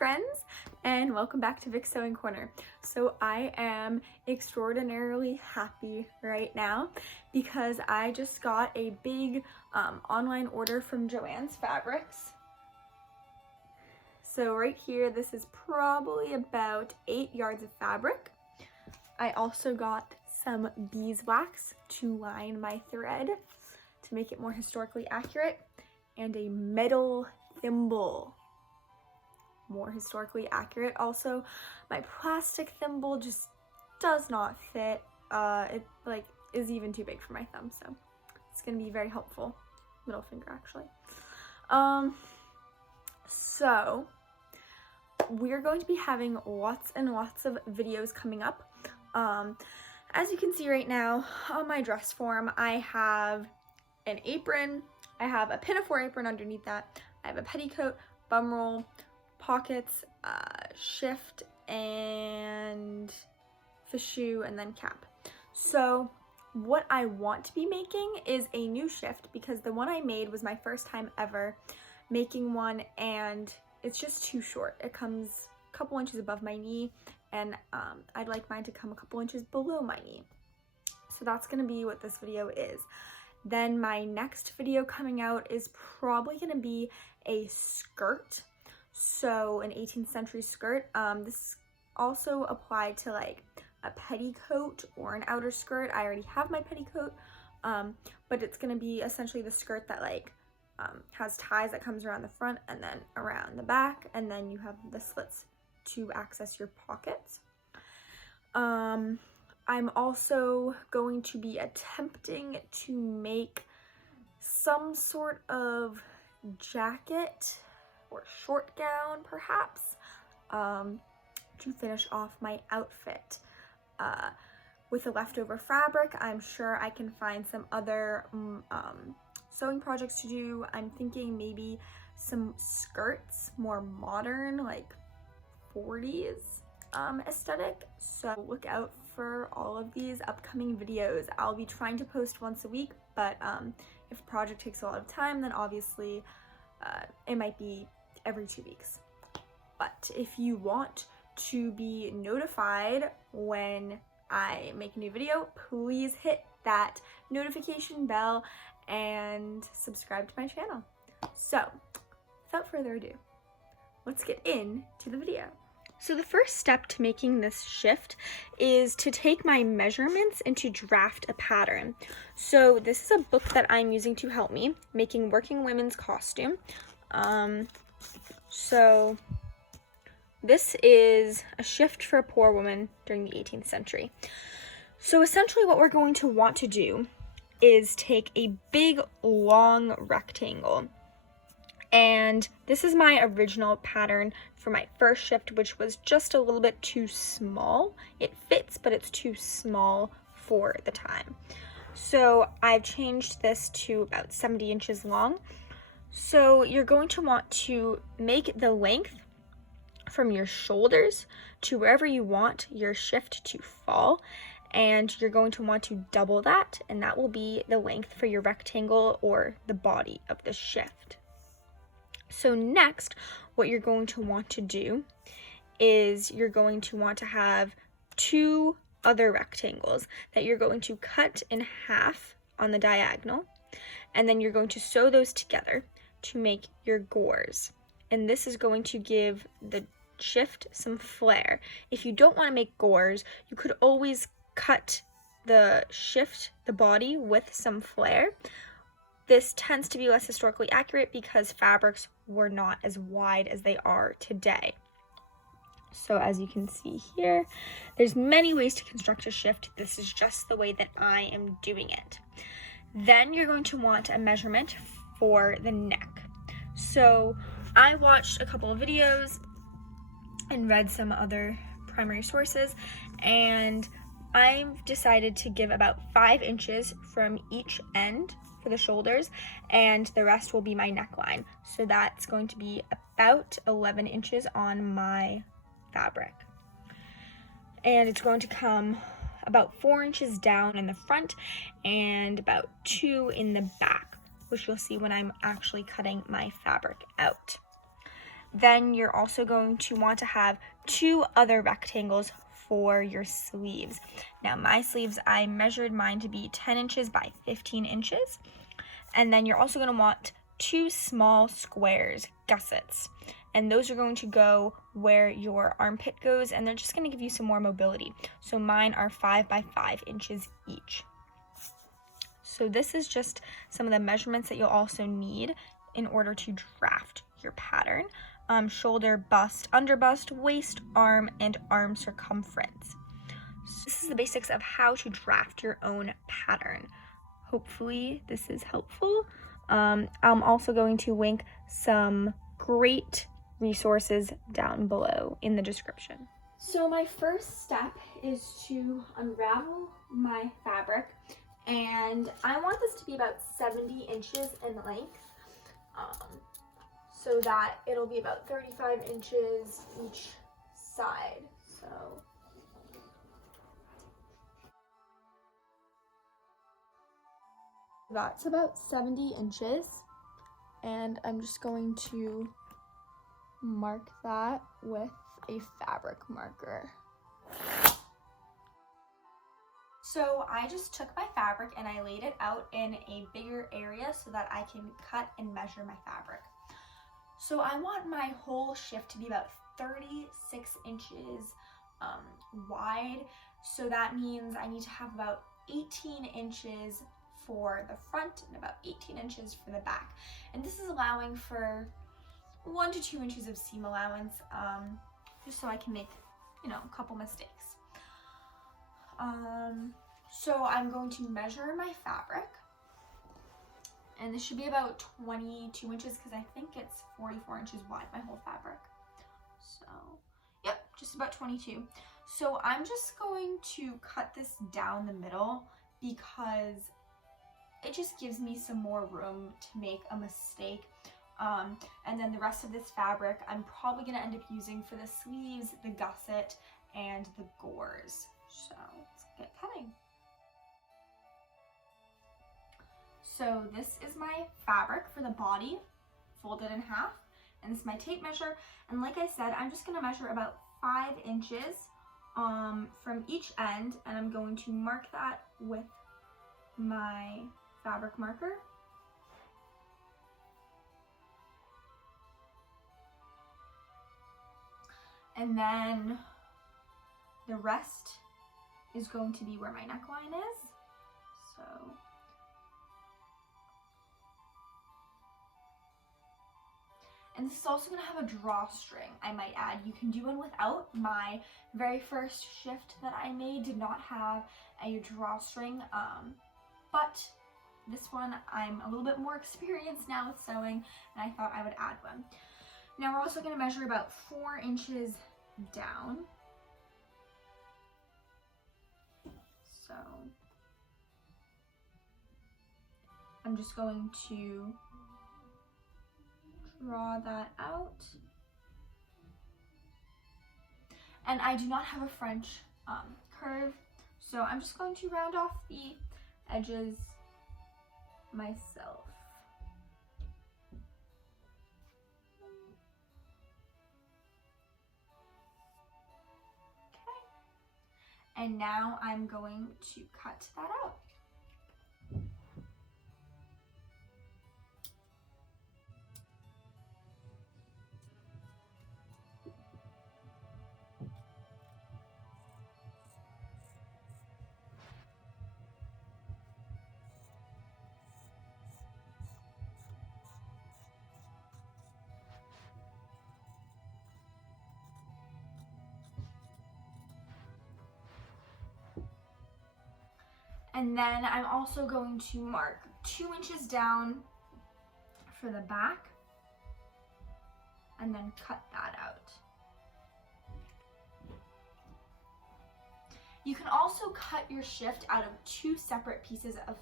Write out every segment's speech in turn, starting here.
friends, and welcome back to Vic's Sewing Corner. So I am extraordinarily happy right now because I just got a big online order from Joann's Fabrics. So right here, this is probably about 8 yards of fabric. I also got some beeswax to line my thread to make it more historically accurate, and a metal thimble, more historically accurate. Also, my plastic thimble just does not fit. It is even too big for my thumb, so it's gonna be very helpful. Middle finger, actually. So we're going to be having lots and lots of videos coming up. As you can see right now on my dress form, I have an apron, I have a pinafore apron underneath that, I have a petticoat, bum roll, pockets, shift, and fichu, and then cap. So what I want to be making is a new shift because the one I made was my first time ever making one, and it's just too short. It comes a couple inches above my knee, and I'd like mine to come a couple inches below my knee. So that's gonna be what this video is. Then my next video coming out is probably gonna be a skirt. So an 18th century skirt. This also applied to like a petticoat or an outer skirt. I already have my petticoat, but it's gonna be essentially the skirt that like has ties that comes around the front and then around the back, and then you have the slits to access your pockets. I'm also going to be attempting to make some sort of jacket or short gown, perhaps, to finish off my outfit. With the leftover fabric, I'm sure I can find some other sewing projects to do. I'm thinking maybe some skirts, more modern, like 40s aesthetic. So look out for all of these upcoming videos. I'll be trying to post once a week, but if a project takes a lot of time, then obviously it might be every 2 weeks. But if you want to be notified when I make a new video, please hit that notification bell and subscribe to my channel. So without further ado, let's get into the video. So the first step to making this shift is to take my measurements and to draft a pattern. So this is a book that I'm using to help me, Making Working Women's Costume. So this is a shift for a poor woman during the 18th century. So essentially what we're going to want to do is take a big long rectangle. And this is my original pattern for my first shift, which was just a little bit too small. It fits, but it's too small for the time. So I've changed this to about 70 inches long. So you're going to want to make the length from your shoulders to wherever you want your shift to fall. And you're going to want to double that, and that will be the length for your rectangle or the body of the shift. So next, what you're going to want to do is you're going to want to have 2 other rectangles that you're going to cut in half on the diagonal, and then you're going to sew those together to make your gores. And this is going to give the shift some flair. If you don't want to make gores, you could always cut the shift, the body, with some flair. This tends to be less historically accurate because fabrics were not as wide as they are today. So as you can see here, there's many ways to construct a shift. This is just the way that I am doing it. Then you're going to want a measurement for the neck. So I watched a couple of videos and read some other primary sources, and I've decided to give about 5 inches from each end for the shoulders, and the rest will be my neckline. So that's going to be about 11 inches on my fabric. And it's going to come about 4 inches down in the front and about 2 in the back, which you'll see when I'm actually cutting my fabric out. Then you're also going to want to have 2 other rectangles for your sleeves. Now my sleeves, I measured mine to be 10 inches by 15 inches. And then you're also going to want 2 small squares, gussets. And those are going to go where your armpit goes, and they're just going to give you some more mobility. So mine are 5 by 5 inches each. So this is just some of the measurements that you'll also need in order to draft your pattern. Shoulder, bust, under bust, waist, arm, and arm circumference. So this is the basics of how to draft your own pattern. Hopefully this is helpful. I'm also going to link some great resources down below in the description. So my first step is to unravel my fabric, and I want this to be about 70 inches in length, so that it'll be about 35 inches each side. So that's about 70 inches, and I'm just going to mark that with a fabric marker. So I just took my fabric and I laid it out in a bigger area so that I can cut and measure my fabric. So I want my whole shift to be about 36 inches wide. So that means I need to have about 18 inches for the front and about 18 inches for the back. And this is allowing for 1 to 2 inches of seam allowance, just so I can make, a couple mistakes. So I'm going to measure my fabric, and this should be about 22 inches because I think it's 44 inches wide, my whole fabric. So, yep, just about 22. So I'm just going to cut this down the middle because it just gives me some more room to make a mistake. And then the rest of this fabric, I'm probably gonna end up using for the sleeves, the gusset, and the gores. So let's get cutting. So this is my fabric for the body, folded in half, and this is my tape measure. And like I said, I'm just gonna measure about 5 inches from each end, and I'm going to mark that with my fabric marker. And then the rest is going to be where my neckline is. So and this is also going to have a drawstring, I might add. You can do one without. My very first shift that I made did not have a drawstring, but this one I'm a little bit more experienced now with sewing, and I thought I would add one. Now we're also going to measure about 4 inches down. So I'm just going to draw that out. And I do not have a French curve, so I'm just going to round off the edges myself. Okay. And now I'm going to cut that out. And then I'm also going to mark 2 inches down for the back and then cut that out. You can also cut your shift out of 2 separate pieces of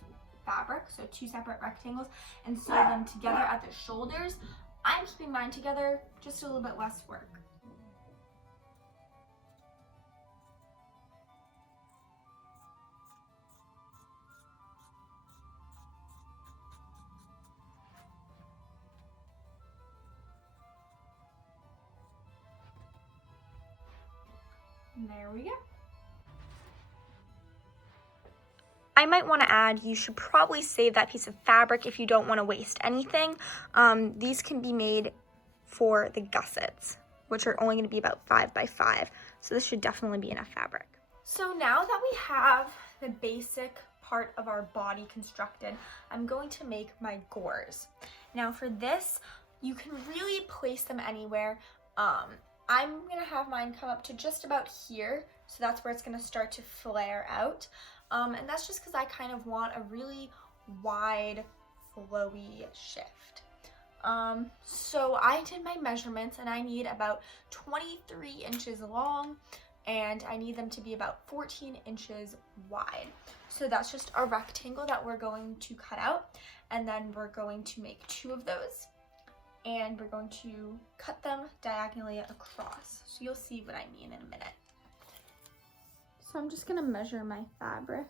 fabric, so 2 separate rectangles, and sew them together at the shoulders. I'm keeping mine together, just a little bit less work. And there we go. I might want to add, you should probably save that piece of fabric if you don't want to waste anything. These can be made for the gussets, which are only going to be about 5 by 5. So this should definitely be enough fabric. So now that we have the basic part of our body constructed, I'm going to make my gores. Now for this, you can really place them anywhere. I'm going to have mine come up to just about here. So that's where it's going to start to flare out. And that's just because I kind of want a really wide, flowy shift. So I did my measurements and I need about 23 inches long and I need them to be about 14 inches wide. So that's just a rectangle that we're going to cut out, and then we're going to make 2 of those and we're going to cut them diagonally across. So you'll see what I mean in a minute. So I'm just gonna measure my fabric,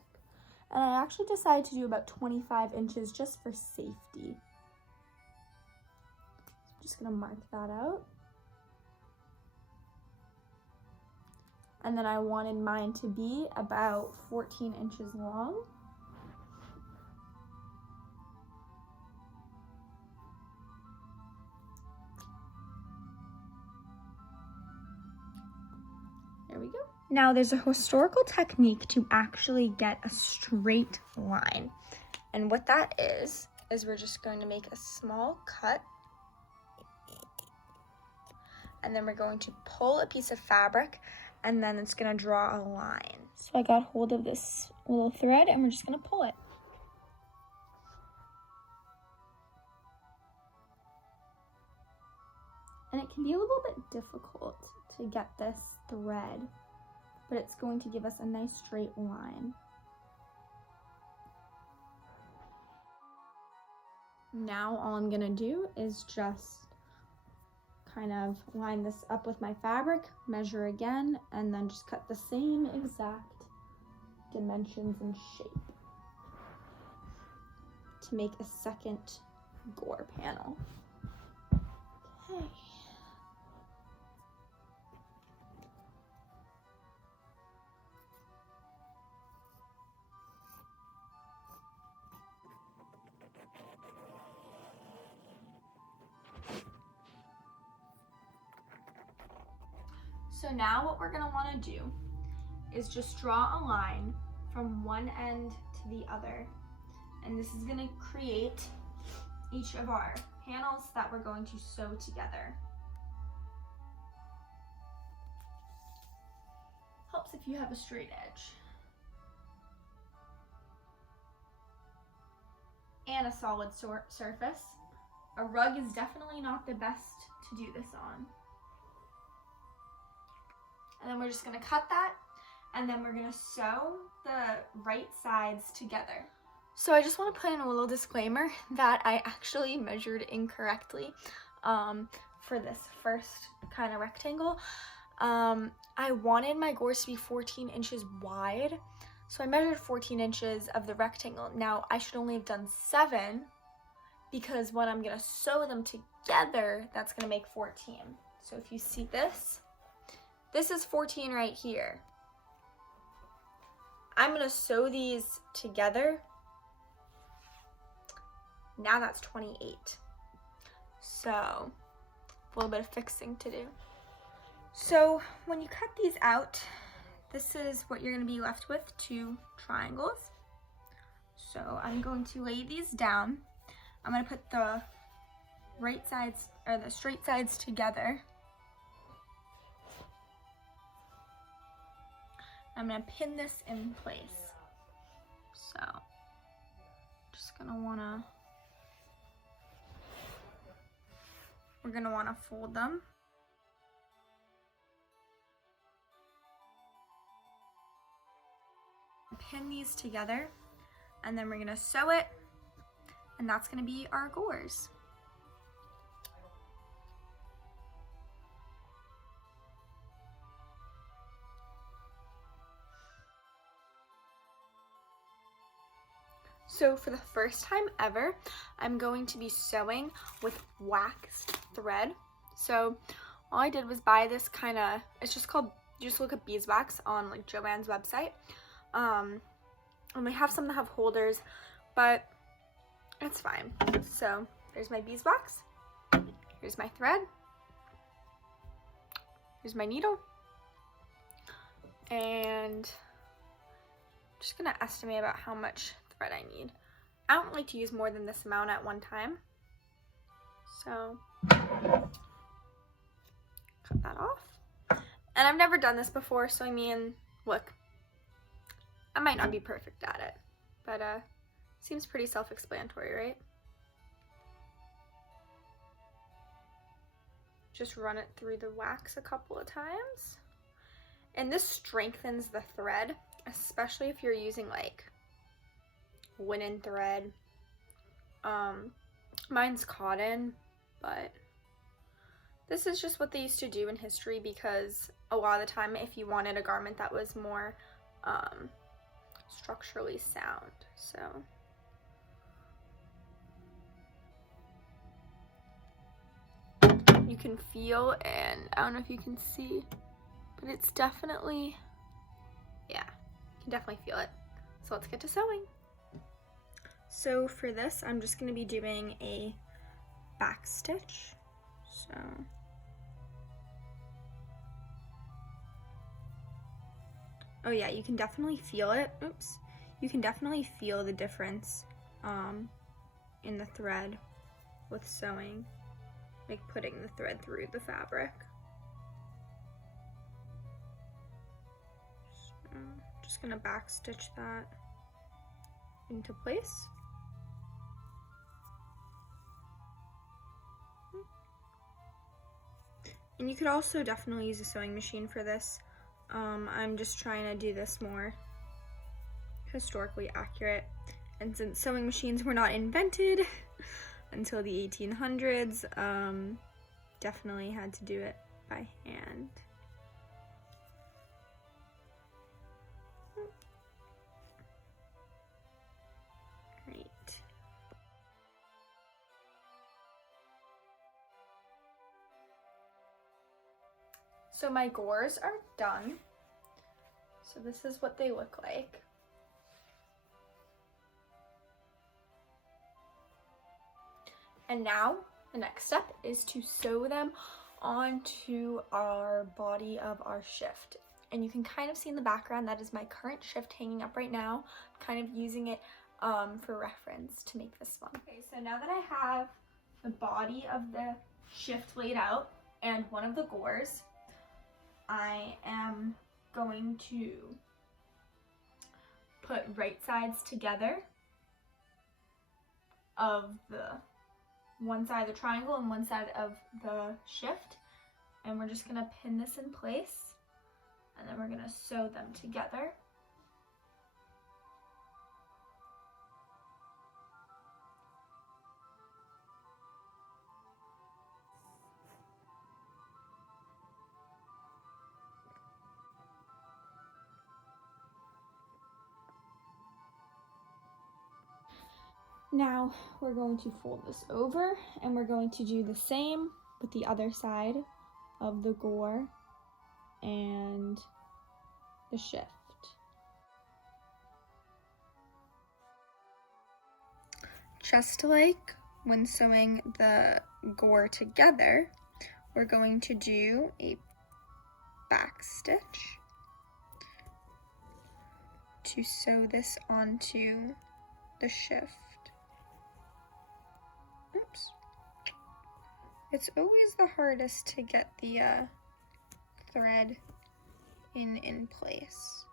and I actually decided to do about 25 inches just for safety. I'm just gonna mark that out. And then I wanted mine to be about 14 inches long. There we go. Now there's a historical technique to actually get a straight line. And what that is we're just going to make a small cut. And then we're going to pull a piece of fabric and then it's gonna draw a line. So I got hold of this little thread and we're just gonna pull it. And it can be a little bit difficult to get this thread, but it's going to give us a nice straight line. Now all I'm gonna do is just kind of line this up with my fabric, measure again, and then just cut the same exact dimensions and shape to make a second gore panel. Okay. So now what we're gonna wanna do is just draw a line from one end to the other. And this is gonna create each of our panels that we're going to sew together. Helps if you have a straight edge. And a solid surface. A rug is definitely not the best to do this on. And then we're just gonna cut that, and then we're gonna sew the right sides together. So I just want to put in a little disclaimer that I actually measured incorrectly for this first kind of rectangle. I wanted my gores to be 14 inches wide, so I measured 14 inches of the rectangle. Now I should only have done 7 because when I'm gonna sew them together, that's gonna make 14. So if you see this, this is 14 right here. I'm gonna sew these together. Now that's 28. So, a little bit of fixing to do. So, when you cut these out, this is what you're gonna be left with, 2 triangles. So, I'm going to lay these down. I'm gonna put the right sides, or the straight sides together. I'm gonna pin this in place. So, just gonna wanna, we're gonna wanna fold them. Pin these together, and then we're gonna sew it, and that's gonna be our gores. So for the first time ever, I'm going to be sewing with waxed thread. So all I did was buy this kind of, it's just called You just look at beeswax on like Joann's website. And they have some that have holders, but it's fine. So there's my beeswax. Here's my thread. Here's my needle. And I'm just gonna estimate about how much thread I need. I don't like to use more than this amount at one time. So cut that off. And I've never done this before, so I mean, look, I might not be perfect at it, but seems pretty self-explanatory, right? Just run it through the wax a couple of times. And this strengthens the thread, especially if you're using like linen thread. Mine's cotton, but this is just what they used to do in history, because a lot of the time if you wanted a garment that was more structurally sound. So you can feel, and I don't know if you can see, but it's definitely, yeah, you can definitely feel it. So let's get to sewing. So for this, I'm just going to be doing a back stitch. So oh yeah, you can definitely feel it. Oops. You can definitely feel the difference in the thread with sewing, like putting the thread through the fabric. So just gonna back stitch that into place. And you could also definitely use a sewing machine for this. I'm just trying to do this more historically accurate. And since sewing machines were not invented until the 1800s, definitely had to do it by hand. Great. So my gores are done. So this is what they look like. And now the next step is to sew them onto our body of our shift. And you can kind of see in the background, that is my current shift hanging up right now. I'm kind of using it for reference to make this one. Okay, so now that I have the body of the shift laid out and one of the gores, I am going to put right sides together of the one side of the triangle and one side of the shift, and we're just gonna pin this in place, and then we're gonna sew them together. Now we're going to fold this over, and we're going to do the same with the other side of the gore and the shift. Just like when sewing the gore together, we're going to do a back stitch to sew this onto the shift. Oops. It's always the hardest to get the thread in place.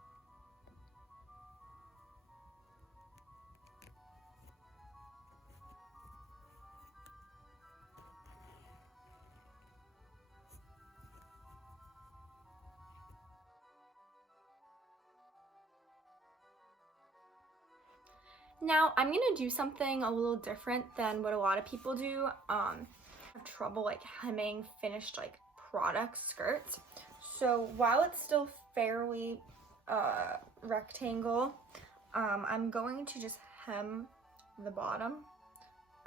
Now I'm gonna do something a little different than what a lot of people do. I have trouble like hemming finished like product skirts. So while it's still fairly rectangle, I'm going to just hem the bottom.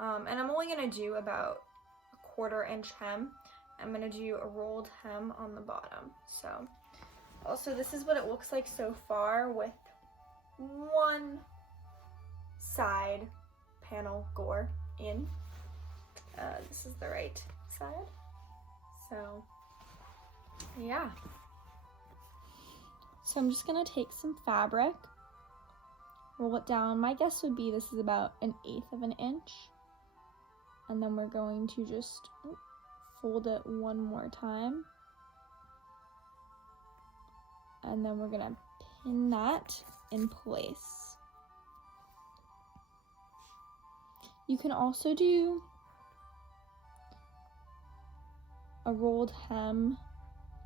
And I'm only gonna do about a 1/4 inch hem. I'm gonna do a rolled hem on the bottom. So Also, this is what it looks like so far with one side panel gore in. This is the right side. So, yeah. So I'm just gonna take some fabric, roll it down. My guess would be this is about 1/8 of an inch. And then we're going to just fold it one more time. And then we're gonna pin that in place. You can also do a rolled hem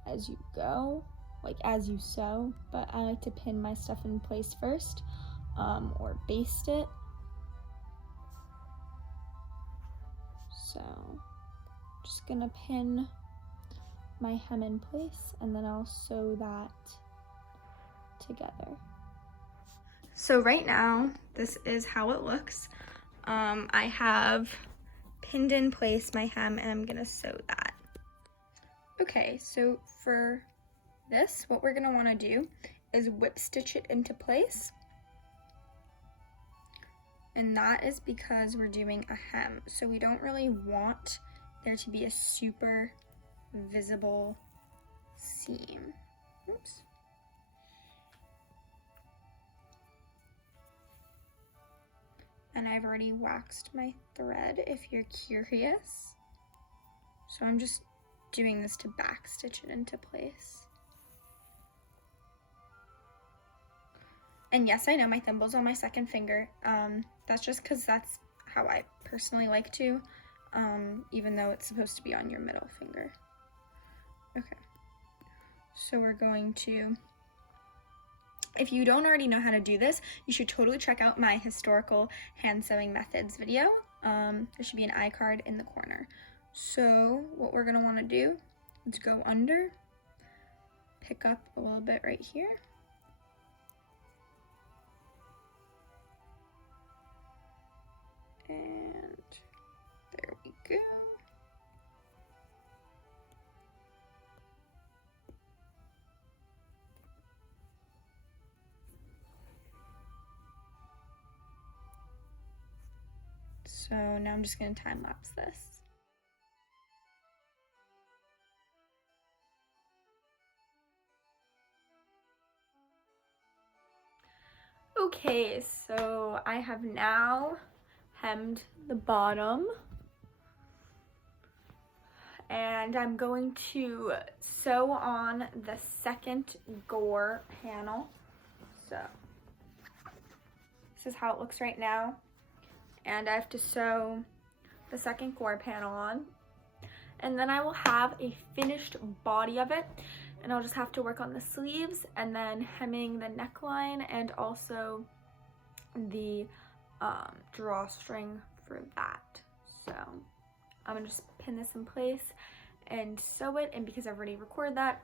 as you go, like as you sew, but I like to pin my stuff in place first, or baste it. So just gonna pin my hem in place and then I'll sew that together. So right now, this is how it looks. I have pinned in place my hem and I'm gonna sew that. Okay, so for this, what we're gonna wanna do is whip stitch it into place. And that is because we're doing a hem. So we don't really want there to be a super visible seam. Oops. And I've already waxed my thread if you're curious. So I'm just doing this to back stitch it into place. And yes, I know my thimble's on my second finger. That's just because that's how I personally like to, even though it's supposed to be on your middle finger. Okay, so we're going to, if you don't already know how to do this, you should totally check out my historical hand sewing methods video. There should be an iCard in the corner. So what we're gonna wanna do is go under, pick up a little bit right here, and there we go. So now I'm just gonna time lapse this. Okay, so I have now hemmed the bottom and I'm going to sew on the second gore panel. So this is how it looks right now, and I have to sew the second gore panel on, and then I will have a finished body of it, and I'll just have to work on the sleeves and then hemming the neckline and also the drawstring for that. So I'm gonna just pin this in place and sew it, and because I've already recorded that,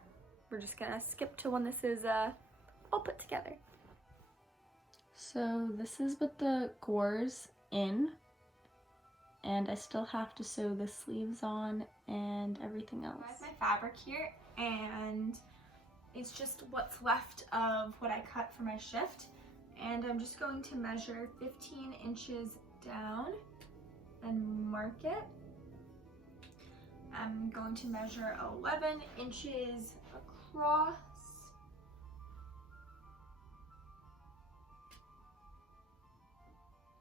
we're just gonna skip to when this is all put together. So this is with the gores in, and I still have to sew the sleeves on and everything else. I have my fabric here, and it's just what's left of what I cut for my shift, and I'm just going to measure 15 inches down and mark it. I'm going to measure 11 inches across.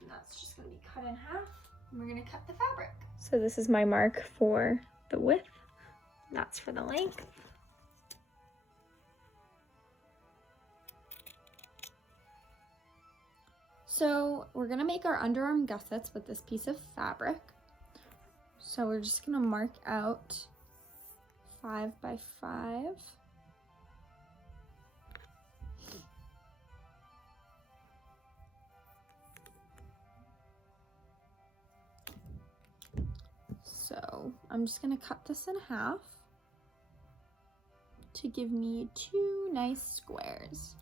And that's just going to be cut in half. And we're going to cut the fabric. So this is my mark for the width. That's for the length. So we're going to make our underarm gussets with this piece of fabric. So we're just gonna mark out 5 by 5. So I'm just gonna cut this in half to give me 2 nice squares.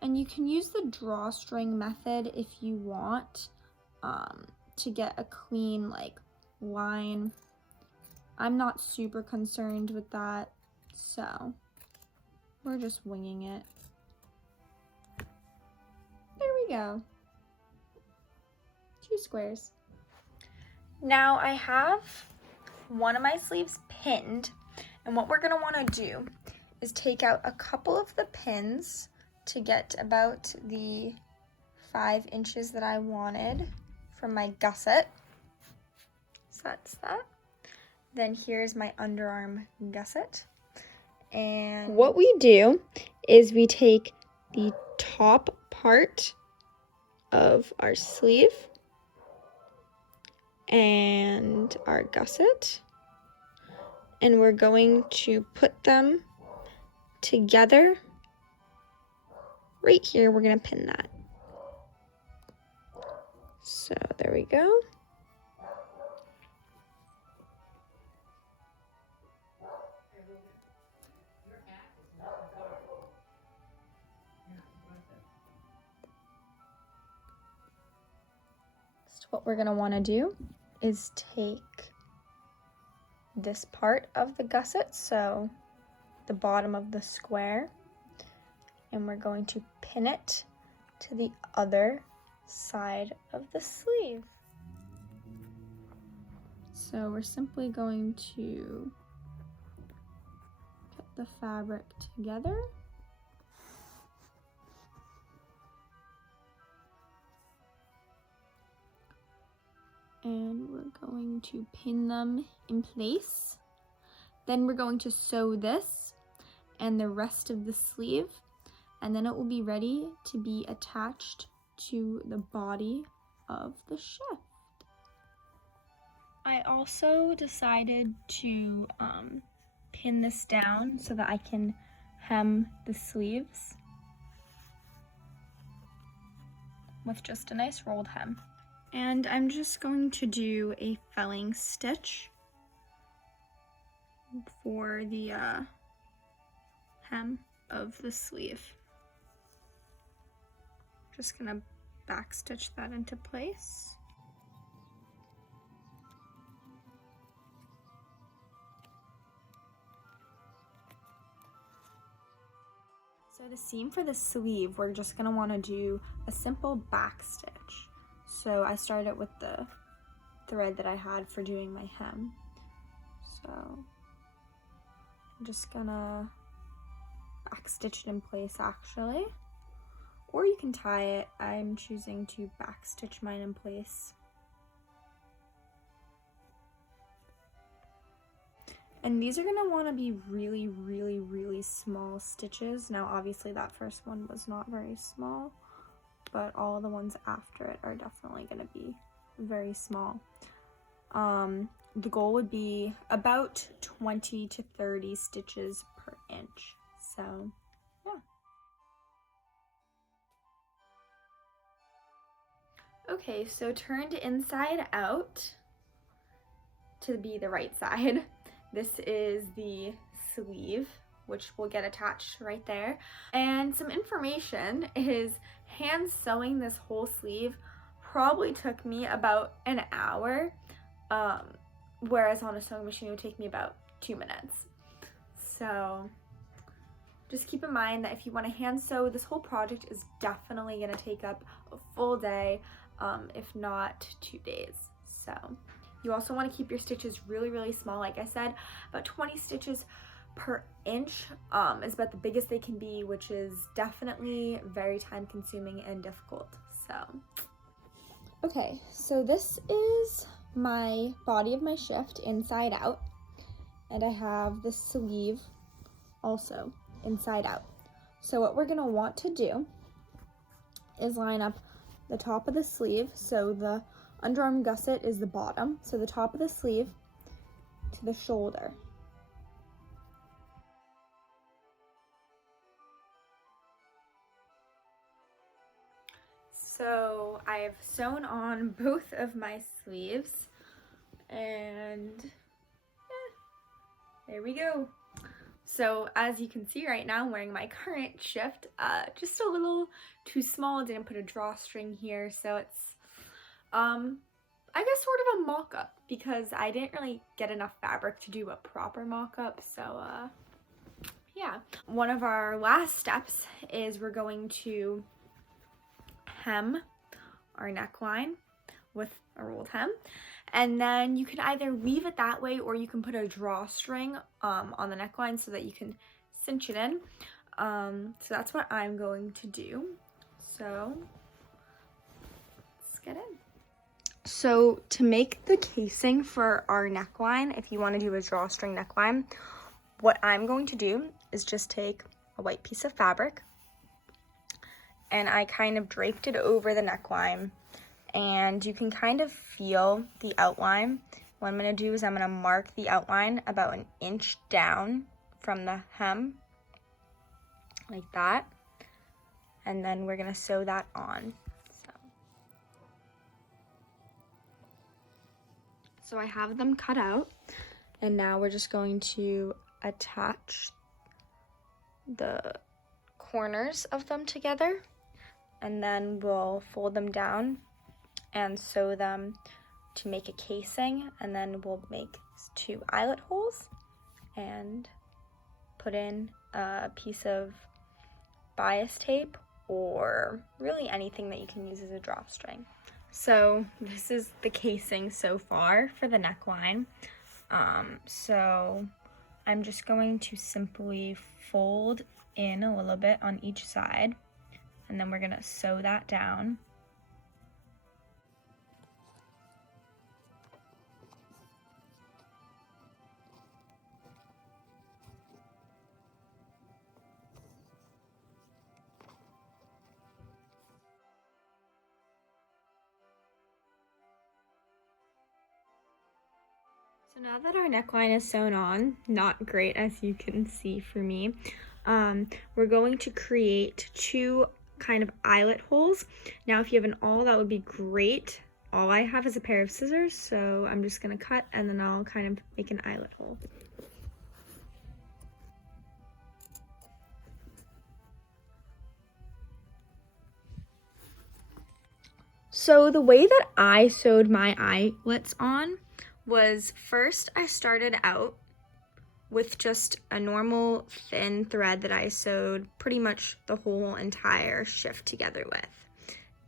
And you can use the drawstring method if you want to get a clean like line I'm not super concerned with that, so we're just winging it. There we go. 2 squares. Now I have one of my sleeves pinned, and what we're gonna wanna do is take out a couple of the pins to get about the 5 inches that I wanted from my gusset. So that's that. Then here's my underarm gusset. And what we do is we take the top part of our sleeve and our gusset, and we're going to put them together right here. We're going to pin that. So there we go. So what we're going to want to do is take this part of the gusset, so the bottom of the square, and we're going to pin it to the other side of the sleeve. So we're simply going to put the fabric together. And we're going to pin them in place. Then we're going to sew this and the rest of the sleeve, and then it will be ready to be attached to the body of the shift. I also decided to pin this down so that I can hem the sleeves with just a nice rolled hem. And I'm just going to do a felling stitch for the hem of the sleeve. Just gonna back stitch that into place. So the seam for the sleeve, we're just gonna wanna do a simple back stitch. So I started with the thread that I had for doing my hem. So I'm just gonna back stitch it in place actually. Or you can tie it. I'm choosing to back stitch mine in place. And these are gonna wanna be really, really, really small stitches. Now obviously that first one was not very small, but all the ones after it are definitely gonna be very small. The goal would be about 20 to 30 stitches per inch. So yeah. Okay, so turned inside out to be the right side. This is the sleeve, which will get attached right there. And some information is hand sewing this whole sleeve probably took me about an hour, whereas on a sewing machine it would take me about 2 minutes. So just keep in mind that if you want to hand sew, this whole project is definitely going to take up a full day, if not 2 days. So you also want to keep your stitches really, really small. Like I said, about 20 stitches per inch is about the biggest they can be, which is definitely very time consuming and difficult. So okay, so this is my body of my shift inside out, and I have the sleeve also inside out. So what we're going to want to do is line up the top of the sleeve. So the underarm gusset is the bottom, so the top of the sleeve to the shoulder. So I've sewn on both of my sleeves, and there we go. So as you can see right now, I'm wearing my current shift, just a little too small, didn't put a drawstring here, so it's I guess sort of a mock-up, because I didn't really get enough fabric to do a proper mock-up, so yeah. One of our last steps is we're going to hem our neckline with a rolled hem, and then you can either leave it that way or you can put a drawstring on the neckline so that you can cinch it in. So that's what I'm going to do. So let's get in. So to make the casing for our neckline, if you want to do a drawstring neckline, what I'm going to do is just take a white piece of fabric, and I kind of draped it over the neckline, and you can kind of feel the outline. What I'm going to do is I'm going to mark the outline about an inch down from the hem, like that, and then we're going to sew that on. So I have them cut out, and now we're just going to attach the corners of them together, and then we'll fold them down and sew them to make a casing, and then we'll make 2 eyelet holes and put in a piece of bias tape or really anything that you can use as a drawstring. So this is the casing so far for the neckline. So I'm just going to simply fold in a little bit on each side, and then we're gonna sew that down. So now that our neckline is sewn on, not great as you can see for me, we're going to create 2 kind of eyelet holes. Now if you have an awl, that would be great. All I have is a pair of scissors, so I'm just gonna cut and then I'll kind of make an eyelet hole. So the way that I sewed my eyelets on was, first I started out with just a normal thin thread that I sewed pretty much the whole entire shift together with.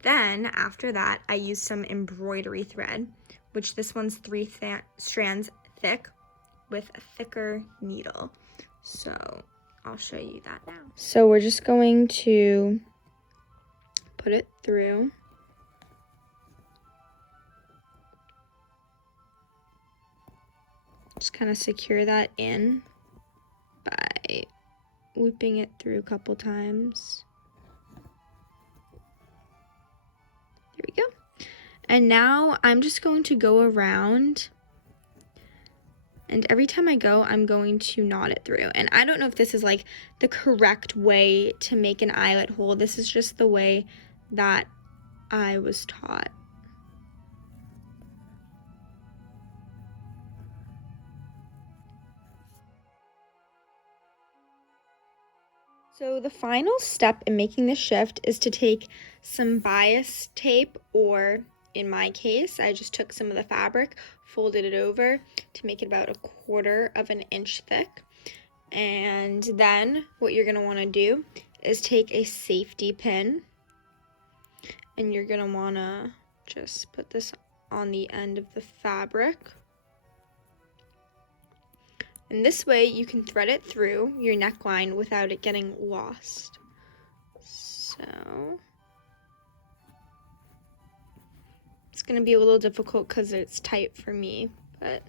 Then after that, I used some embroidery thread, which this one's 3 strands thick with a thicker needle. So I'll show you that now. So we're just going to put it through. Just kind of secure that in by looping it through a couple times. There we go. And now I'm just going to go around, and every time I go, I'm going to knot it through. And I don't know if this is like the correct way to make an eyelet hole. This is just the way that I was taught. So the final step in making the shift is to take some bias tape, or in my case, I just took some of the fabric, folded it over to make it about 1/4 of an inch thick. And then what you're gonna wanna do is take a safety pin, and you're gonna wanna just put this on the end of the fabric. And this way you can thread it through your neckline without it getting lost. So it's gonna be a little difficult because it's tight for me, but